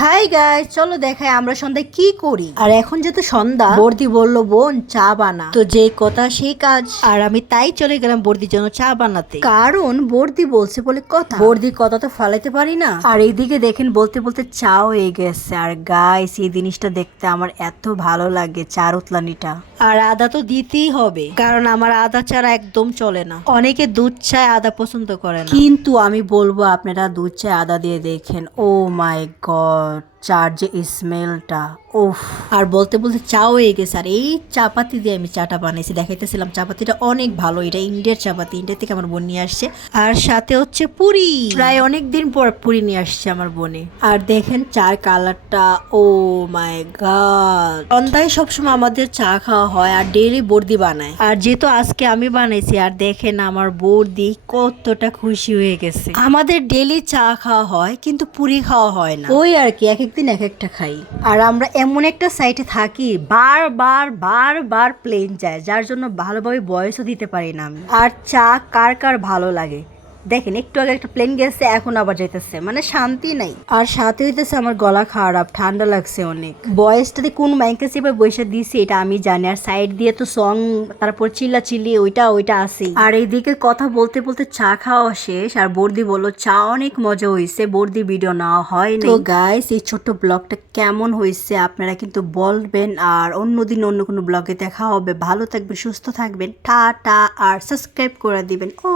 Hi guys, চলো দেখাই আমরা সন্ধ্যায় কি করি। আর এখন যেহেতু সন্ধ্যা, বর্দি বলল বোন চা বানা, তো যে কথা সেই কাজ। আর আমি তাই চলে গেলাম বর্দির জন্য চা বানাতে, কারণ বর্দি বলছে বলে কথা, বর্দির কথা তো ফালাইতে পারি না। আর এইদিকে দেখেন বলতে বলতে চাও হয়ে গেছে। আর গাইস, এই জিনিসটা দেখতে আমার এত ভালো লাগে, চার উতলানিটা। আর আদা তো দিতেই হবে, কারণ আমার আদা ছাড়া একদম চলে না। অনেকে দুধ চায় আদা পছন্দ করে না, কিন্তু আমি বলবো আপনারা দুধ চায় আদা দিয়ে দেখেন। ও মাই গড, চার যে স্মেলটা, উফ। আর বলতে বলতে চাও হয়ে গেছে। আর এই চাপাতি দিয়ে আমি চাটা বানাইছি, দেখাইতেছিলাম। চাপাতিটা অনেক ভালো, এটা ইন্ডিয়ার চাপাতি, ইন্ডিয়া থেকে আমার বোন নিয়ে আসছে। আর সাথে হচ্ছে পুরি, প্রায় অনেক দিন পর পুরি নিয়ে আসছে আমার বোনে। আর দেখেন চার কালারটা, ও মাই গড। সন্ধ্যায় সবসময় আমাদের চা খাওয়া হয় আর ডেইলি বর্দি বানায়। আর যেহেতু আজকে আমি বানাইছি, আর দেখেন আমার বর্দি কতটা খুশি হয়ে গেছে। আমাদের ডেইলি চা খাওয়া হয় কিন্তু পুরি খাওয়া হয় না, ওই আর কি, এক একদিন এক একটা খাই। আর আমরা এমন একটা সাইটে থাকি, বারবার বারবার প্লেন যায়, যার জন্য ভালোভাবে বয়সও দিতে পারি না আমি। আর চা কার কার ভালো লাগে দেখেন, একটু আগে একটা প্লেন গেছে, এখন আবার যাইতেছে, মানে শান্তি নাই। আর সাথে হইতেছে আমার গলা খারাপ, ঠান্ডা লাগছে অনেক। বয়সটাতে কোন মাইকে চেপে বসে দিয়েছি এটা আমি জানি। আর সাইড দিয়ে তো সং, তারপর চিল্লা চিল্লি ওইটা আছে। আর এইদিকে কথা বলতে বলতে চা খাওয়া শেষ। আর বর্দি বললো চা অনেক মজা হয়েছে, বর্দি ভিডিও নেওয়া হয় না। তো গাইস, এই ছোট্ট ব্লগটা কেমন হয়েছে আপনারা কিন্তু বলবেন। আর অন্যদিন অন্য কোনো ব্লগে দেখা হবে। ভালো থাকবেন, সুস্থ থাকবেন, টাটা। আর সাবস্ক্রাইব করে দিবেন। ও